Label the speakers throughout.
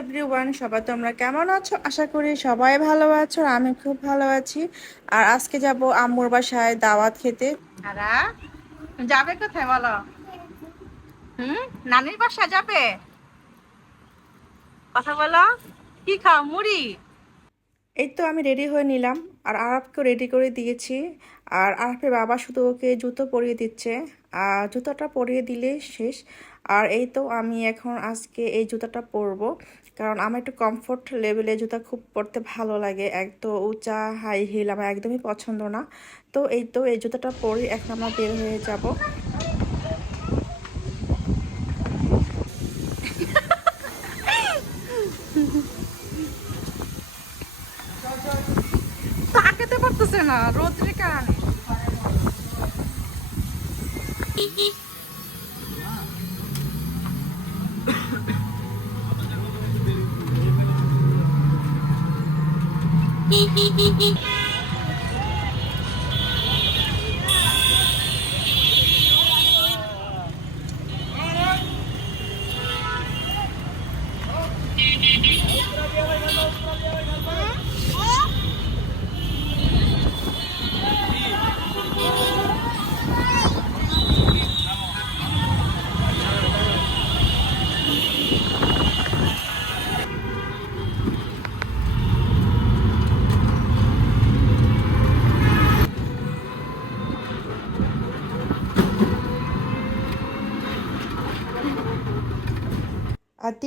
Speaker 1: Everyone সবাই তোমরা কেমন আছো? আশা করি সবাই ভালো আছো আমি খুব ভালো আছি। আর আজকে যাব আম্মুর বাসায় দাওয়াত খেতে।
Speaker 2: আরা যাবে কোথায় বলো? হুম? নানির বাসা যাবে? কথা বলো। কি খাও? মুড়ি?
Speaker 1: এই তো আমি রেডি হয়ে নিলাম। আর আরবকেও রেডি করে দিয়েছি। আর আরবের বাবা শুধু ওকে জুতো পরিয়ে দিচ্ছে। আর জুতোটা পরিয়ে দিলে শেষ। আর এই তো আমি এখন আজকে এই জুতোটা পরবো। কারণ আমার একটু কমফোর্ট লেভেলে জুতা খুব পরতে ভালো লাগে। এক তো উঁচা হাই হিল আমার একদমই পছন্দ না। তো এই তো এই জুতোটা পরে এখন আমরা বের হয়ে যাব।
Speaker 2: না রোদ্রের কারণে
Speaker 1: আর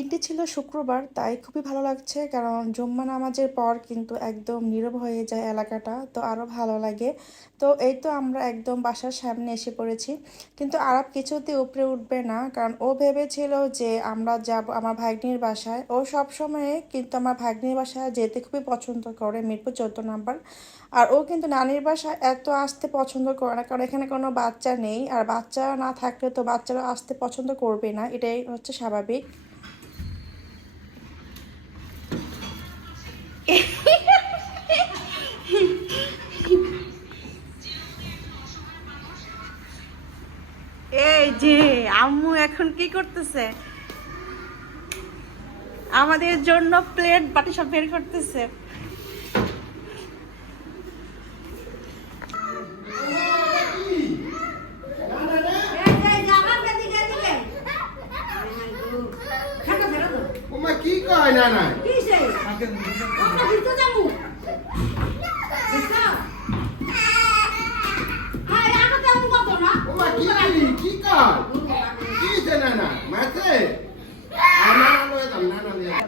Speaker 1: দিনটি ছিল শুক্রবার, তাই খুবই ভালো লাগছে কারণ জুম্মা নামাজের পর কিন্তু একদম নীরব হয়ে যায় এলাকাটা, তো আরও ভালো লাগে। তো এই তো আমরা একদম বাসার সামনে এসে পড়েছি। কিন্তু আরব কিছুতে উপরে উঠবে না, কারণ ও ভেবেছিল যে আমরা যাব আমার ভাগ্নির বাসায়। ও সব সময় কিন্তু আমার ভাগ্নির বাসায় যেতে খুবই পছন্দ করে, মিরপুর চোদ্দ নাম্বার। আর ও কিন্তু নানির বাসায় এত আসতে পছন্দ করে না, কারণ এখানে কোনো বাচ্চা নেই। আর বাচ্চা না থাকলে তো বাচ্চারা আসতে পছন্দ করবে না, এটাই হচ্ছে স্বাভাবিক।
Speaker 2: এই যে, আম্মু এখন কি করতেছে? আমাদের জন্য প্লেট বাটি সব বের করতেছে।
Speaker 3: কি কয় না না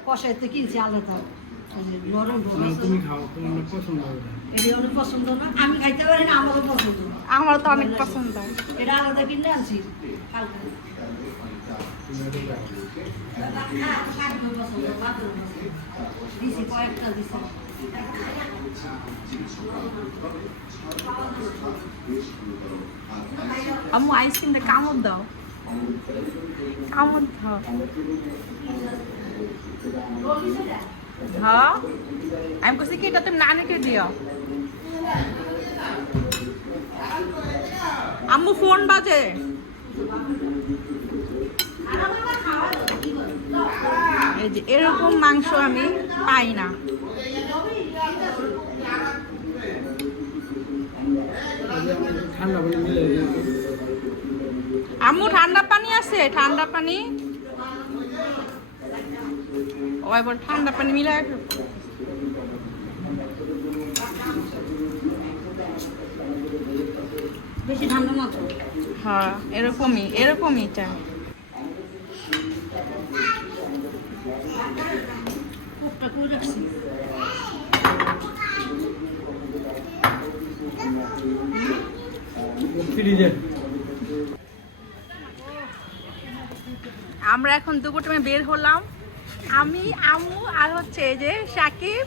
Speaker 4: কষাইতে কিনছি আলাদা। নরম
Speaker 5: তুমি খাও তোমার পছন্দ হবে।
Speaker 4: এটা অনেক পছন্দ না? আমি খাইতে পারি না আমারও পছন্দ। না
Speaker 2: আমার তো অনেক পছন্দ।
Speaker 4: এটা আলাদা কিনে আনছি।
Speaker 2: আম্মু আইসক্রিমটা কামড় দাও। কামড় দাও। হ্যাঁ? আমি বলছি কি, এটা তুমি নানিকে দিও। আম্মু ফোন বাজে। এই যে এরকম মাংস আমি পাই না। আম্মু ঠান্ডা পানি আছে? ঠান্ডা পানি? ও এবার ঠান্ডা পানি মিলে
Speaker 4: বেশি ঠান্ডা না তো?
Speaker 2: হ্যাঁ এরকমই এরকমই চাই। আমরা এখন দুপুর টাইমে বের হলাম। আমি, আমু আর হচ্ছে যে সাকিব।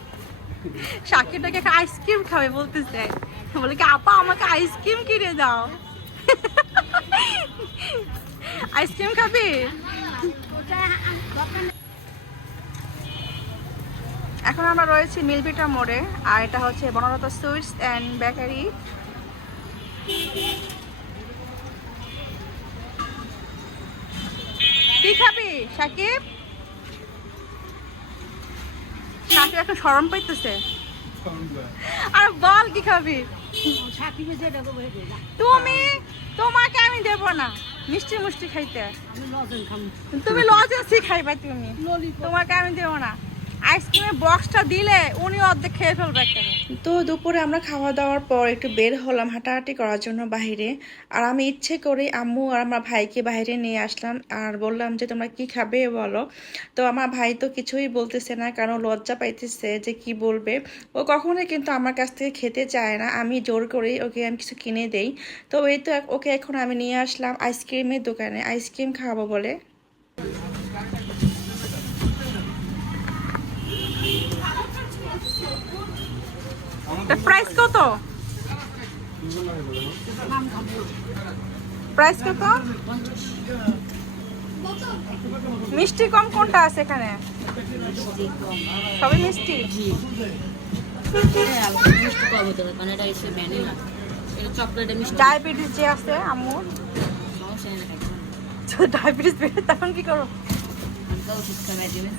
Speaker 2: সাকিবটাকে আইসক্রিম খাবে বলতেছে। বলে কি, আপা, আমাকে আইসক্রিম কিনে দাও। আইসক্রিম খাবি? এখন আমরা রয়েছি মিলপিটা মোড়ে আর এটা হচ্ছে বনলতা সুইটস অ্যান্ড বেকারি। কি খাবি সাকিব? শাকে এখন সরম পাইতেছে। আর বল কি খাবি?
Speaker 4: সাকিবে
Speaker 2: তুমি তোমাকে আমি দেব না। মিষ্টি মিষ্টি খাইতে তুমি লজেন্সি খাইবা তুমি। তোমাকে আমি দেব না। আইসক্রিমের বক্সটা দিলে উনি অর্ধেক খেয়ে ফেলবে
Speaker 1: তো দুপুরে আমরা খাওয়া দাওয়ার পর একটু বের হলাম হাঁটাহাঁটি করার জন্য বাইরে আর আমি ইচ্ছে করে আম্মু আর আমার ভাইকে বাইরে নিয়ে আসলাম আর বললাম যে, তোমরা কি খাবে বলো? তো আমার ভাই তো কিছুই বলতেছে না, কারণ লজ্জা পাইতেছে যে কি বলবে। ও কখনোই কিন্তু আমার কাছ থেকে খেতে চায় না। আমি জোর করে ওকে আমি কিছু কিনে দেই। তো এই তো ওকে এখন আমি নিয়ে আসলাম আইসক্রিমের দোকানে। আইসক্রিম খাওয়াবো বলে।
Speaker 2: প্রাইস কত? প্রাইস কত? মিষ্টি কম কোনটা আছে এখানে? সবই মিষ্টি? ডায়াবেটিস যে আছে ডায়াবেটিস বেড়ে তখন কি করো
Speaker 6: ওষুধ দিবে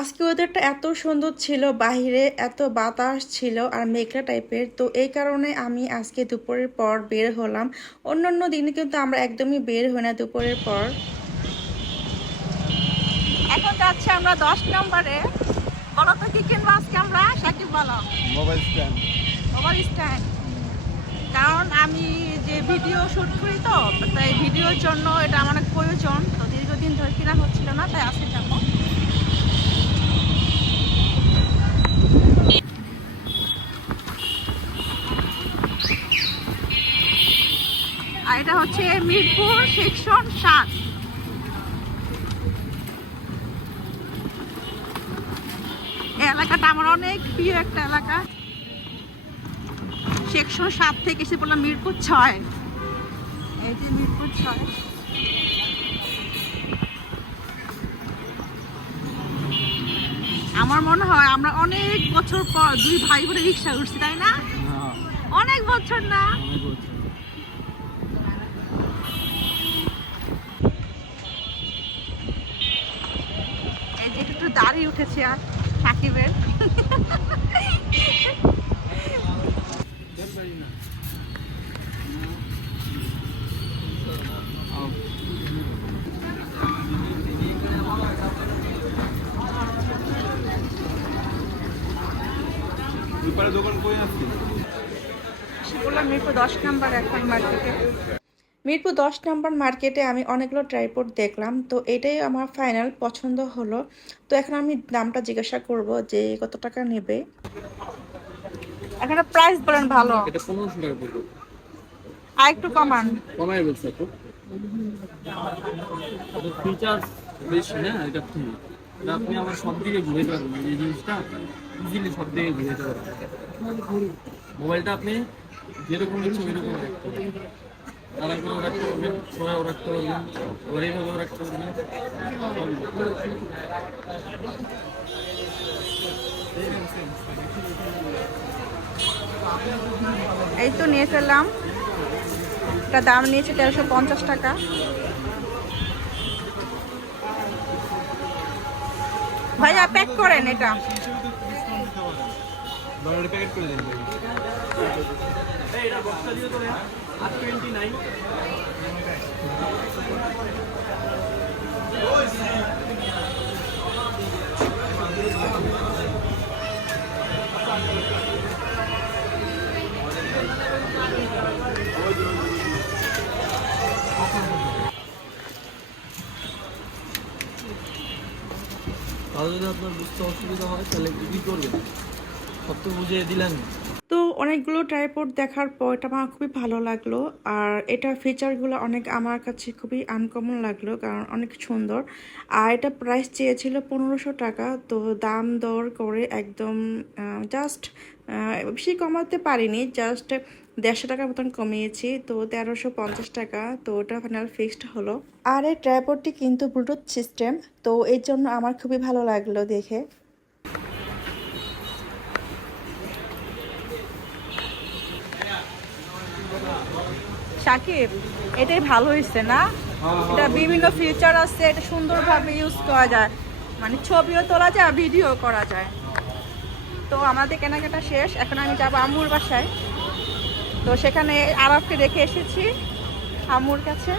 Speaker 1: আজকে ওয়েদারটা এত সুন্দর ছিল বাইরে এত বাতাস ছিল আর মেঘলা টাইপের। তো এই কারণে আমি আজকে দুপুরের পর বের হলাম। অন্য অন্য দিনে কিন্তু আমরা একদমই বের হই না দুপুরের পর।
Speaker 2: এখন যাচ্ছি আমরা দশ নম্বরে। বলো তো কি কিনবো আজকে আমরা? সাকিব বলো।
Speaker 3: Mobile stand.
Speaker 2: Mobile stand. কারণ আমি যে ভিডিও শুট করি তো তাই ভিডিওর জন্য এটা আমার অনেক প্রয়োজন। তো দীর্ঘদিন ধরে কেনা হচ্ছিল না তাই আজকে যাব আর এটা হচ্ছে মিরপুর সেকশন সাত। এই এলাকাটা আমার অনেক প্রিয় একটা এলাকা। সেকশন সাত থেকে এসে পড়লাম মিরপুর ছয়। এই যে মিরপুর ছয়। আমার মনে হয় আমরা অনেক বছর পর দুই ভাই বোনে রিক্সা উঠছি তাই না? অনেক বছর না এই যে একটু দাড়ি উঠেছে আর সাকিবের। দোকান কই এসে বললাম মিরপুর দশ নাম্বার এখন মার্কেটে
Speaker 1: মিরপুর দশ নম্বর মার্কেটে আমি অনেকগুলো ট্রাইপোড দেখলাম। তো এটাই আমার ফাইনাল পছন্দ হলো। তো এখন আমি দামটা জিজ্ঞাসা করব যে কত টাকা নেবে।
Speaker 2: এখানে প্রাইস বলেন ভালো।
Speaker 5: এটা পনেরোশো টাকা পড়বে।
Speaker 2: আর একটু কমান।
Speaker 5: কমাই বলছে একটু এটা ফিচার্স বেশি না এটা ফ্রি এটা আপনি আমার সব দিকে ঘুরে পারবেন এই জিনিসটা ইজিলি সব দিকে ঘুরে যেতে পারবেন। মোবাইলটা আপনি যেরকম ইচ্ছে ওইরকম রাখতে করেও রাখতে পারবেন সোয়াও রাখতে পারবেন আবার রাখতে পারবেন
Speaker 2: এই তো নিয়ে ফেললাম। এটা দাম নিয়েছে তেরোশো পঞ্চাশ টাকা। ভাইয়া প্যাক করেন এটা।
Speaker 5: প্যাকেট করে দিন তাহলে যদি আপনার বুঝতে অসুবিধা হয় তাহলে কি করবেন? সব তো বুঝিয়ে দিলেন।
Speaker 1: অনেকগুলো ট্রাইপোড দেখার পর এটা আমার খুবই ভালো লাগল। আর এটার ফিচারগুলো অনেক আমার কাছে খুবই আনকমন লাগল, কারণ অনেক সুন্দর। আর এটা প্রাইস চেয়েছিল পনেরোশো টাকা, তো দাম দর করে একদম জাস্ট বেশি কমাতে পারিনি জাস্ট দেড়শো টাকার মতন কমিয়েছি, তো তেরোশো পঞ্চাশ টাকা, তো ওটা ফাইনাল ফিক্সড হলো। আর এই ট্রাইপোডটি কিন্তু ব্লুটুথ সিস্টেম তো এর জন্য আমার খুবই ভালো লাগল দেখে।
Speaker 2: সাকিব এটাই ভালো হয়েছে না? এটা বিভিন্ন ফিচার আছে, এটা সুন্দরভাবে ইউজ করা যায়। মানে ছবিও তোলা যায় ভিডিও করা যায়। তো আমাদের কেনাকাটা শেষ, এখন আমি যাব আম্মুর বাসায়। তো সেখানে আরবকে রেখে এসেছি, আম্মুর কাছে।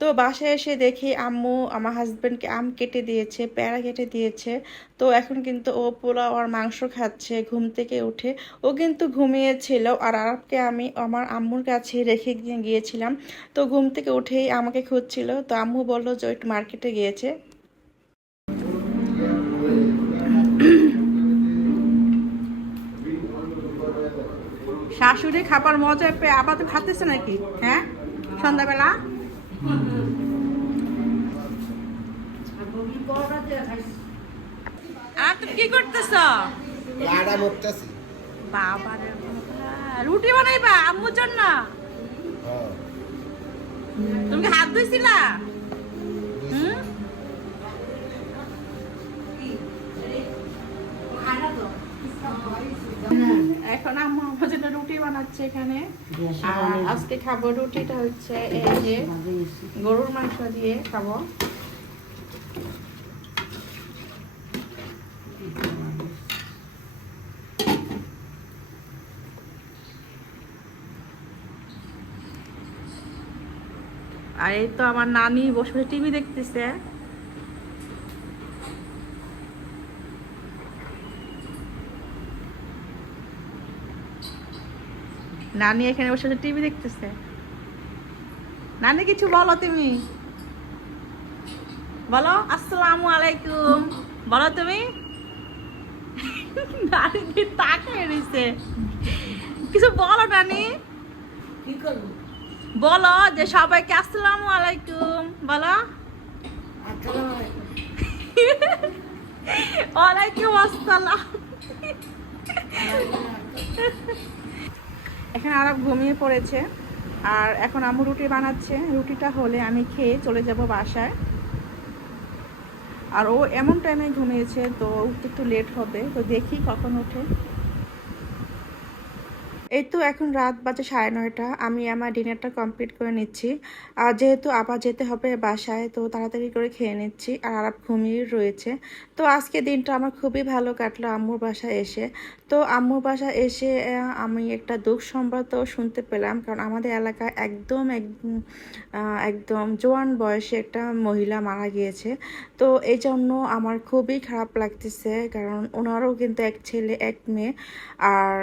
Speaker 1: তো বাসায় এসে দেখি আম্মু, আমার হাজব্যান্ডকে আম কেটে দিয়েছে, প্যারা কেটে দিয়েছে। তো এখন কিন্তু ও পোলাও আর মাংস খাচ্ছে, ঘুম থেকে উঠে। ও কিন্তু ঘুমিয়েছিল আর আরবকে আমি আমার আম্মুর কাছে রেখে গিয়ে গিয়েছিলাম। তো ঘুম থেকে উঠেই আমাকে খুঁজছিল। তো আম্মু বলল যে একটু মার্কেটে গিয়েছে।
Speaker 2: শাশুড়ি খাবার মজা পেয়ে আবার তো খাতেছে নাকি? হ্যাঁ? সন্ধ্যাবেলা? আর তুমি কি করতেছ?
Speaker 3: লাড়া মুক্তাছি
Speaker 2: বাবারে বাবা। রুটি বানাইবা আম্মুর জন্য?
Speaker 3: হ্যাঁ।
Speaker 2: তুমি হাত ধুইছিলা? এখন আম্মু বানাচ্ছে এখানে। আর আজকে খাব রুটিটা হচ্ছে এই যে গরুর মাংস দিয়ে খাব। আর এই তো আমার নানি বসে টিভি দেখতেছে। নানি এখানে বসে টিভি দেখতেছে। নানি কিছু বলো তুমি? বলো আসসালামু আলাইকুম। বলো তুমি? নানি কি তাকিয়ে রইছে কিছু বলো নানি। বলো যে সবাইকে আসসালামু আলাইকুম। বলো। ওয়ালাইকুম আসসালাম। এখন আরব ঘুমিয়ে পড়েছে। আর এখন আমু রুটি বানাচ্ছে। রুটিটা হলে আমি খেয়ে চলে যাব বাসায়। আর ও এমন টাইমে ঘুমিয়েছে, তো উঠতে একটু লেট হবে। তো দেখি কখন ওঠে। এই তো এখন রাত বাজে সাড়ে নয়টা। আমি আমার ডিনারটা কমপ্লিট করে নিচ্ছি। আর যেহেতু আবার যেতে হবে বাসায়, তো তাড়াতাড়ি করে খেয়ে নিচ্ছি। আর আরাপ ঘুমিয়ে রয়েছে। তো আজকে দিনটা আমার খুবই ভালো কাটলো আম্মুর বাসায় এসে। তো আম্মুর বাসায় এসে আমি একটা দুঃখ সংবাদ শুনতে পেলাম। কারণ আমাদের এলাকায় একদম একদম একদম জোয়ান বয়সে একটা মহিলা মারা গিয়েছে। তো এই জন্য আমার খুবই খারাপ লাগতেছে। কারণ ওনারও কিন্তু এক ছেলে, এক মেয়ে। আর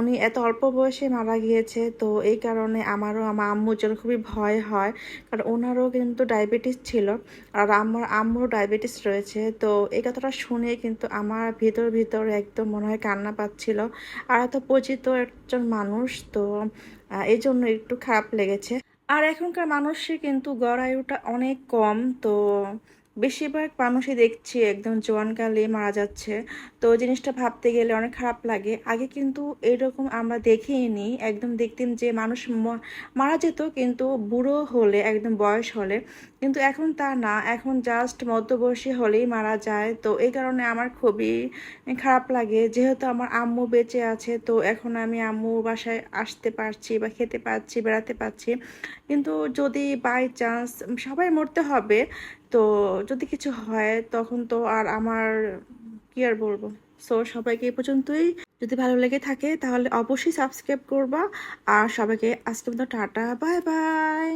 Speaker 2: উনি এত অল্প বয়সে মারা গিয়েছে, তো এই কারণে আমারও, আমার আম্মুর জন্য খুবই ভয় হয়, কারণ ওনারও কিন্তু ডায়াবেটিস ছিল, আর আমার আম্মুরও ডায়াবেটিস রয়েছে, তো এই কথাটা শুনে কিন্তু আমার ভিতর ভিতর একদম মনে হয় কান্না পাচ্ছিল, আর এত পরিচিত একজন মানুষ, তো এই জন্য একটু খারাপ লেগেছে। আর এখনকার মানুষের কিন্তু গড় আয়ুটা অনেক কম, তো বেশিরভাগ মানুষই দেখছি একদম জোয়ানকালে মারা যাচ্ছে। তো জিনিসটা ভাবতে গেলে অনেক খারাপ লাগে। আগে কিন্তু এরকম আমরা দেখিনি। একদম দেখতাম যে মানুষ মারা যেত কিন্তু বুড়ো হলে, একদম বয়স হলে। কিন্তু এখন তা না। এখন জাস্ট মধ্যবয়সী হলেই মারা যায়। তো এই কারণে আমার খুবই খারাপ লাগে। যেহেতু আমার আম্মু বেঁচে আছে, তো এখন আমি আম্মু বাসায় আসতে পারছি বা খেতে পারছি, বেড়াতে পারছি। কিন্তু যদি বাই চান্স সবাই মরতে হবে তো যদি কিছু হয়, তখন তো আর আমার, কি আর বলব? সো সবাইকে এই পর্যন্তই। যদি ভালো লেগে থাকে, তাহলে অবশ্যই সাবস্ক্রাইব করবা। আর সবাইকে আজকে মতো টাটা বাই বাই